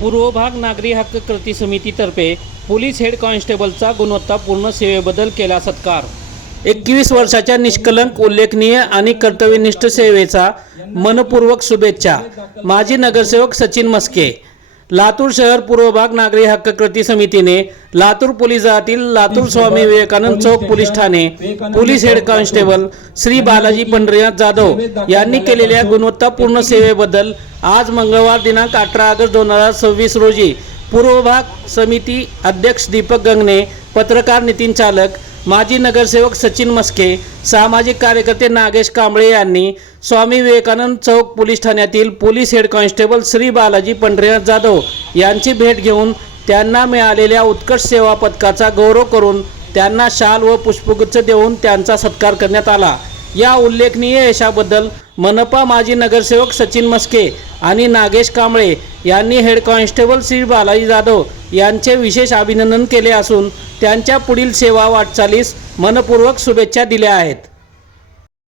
पूर्व भाग नागरी हक्क कृती समितीतर्फे पोलीस हेड कॉन्स्टेबलचा गुणवत्तापूर्ण सेवेबद्दल केला सत्कार। 21 वर्षाच्या निष्कलंक, उल्लेखनीय आणि कर्तव्यनिष्ठ सेवेचा मनपूर्वक शुभेच्छा। माजी नगरसेवक सचिन मस्के। लातूर शहर पूर्व भाग नागरी हक्क कृती समितीने लातूर पोलीस दलातील लातूर स्वामी विवेकानंद चौक पोलीस ठाणे police head constable Shri Balaji Pandharinath Jadhav यांनी केलेल्या गुणवत्तापूर्ण सेवेबद्दल आज मंगळवार दिनांक 18 ऑगस्ट 2026 रोजी पूर्व भाग समिती अध्यक्ष दीपक गंगणे, पत्रकार नितीन चालक, माजी नगरसेवक सचिन मस्के, सामाजिक कार्यकर्ते नागेश कांबळे यांनी स्वामी विवेकानंद चौक पोलीस ठाण्यातील police head constable Shri Balaji Pandharinath Jadhav यांची भेट घेऊन त्यांना मिळालेल्या उत्कृष्ट सेवा पदकाचा गौरव करून त्यांना शाल व पुष्पगुच्छ देऊन त्यांचा सत्कार करण्यात आला। या उल्लेखनीय यशाबद्दल मनपा माजी नगरसेवक सचिन मस्के आणि नागेश कांबळे यांनी हेड कॉन्स्टेबल श्री बालाजी जाधव यांचे विशेष अभिनंदन केले असून त्यांच्या पुढील सेवा वाटचालीस मनपूर्वक शुभेच्छा दिल्या आहेत।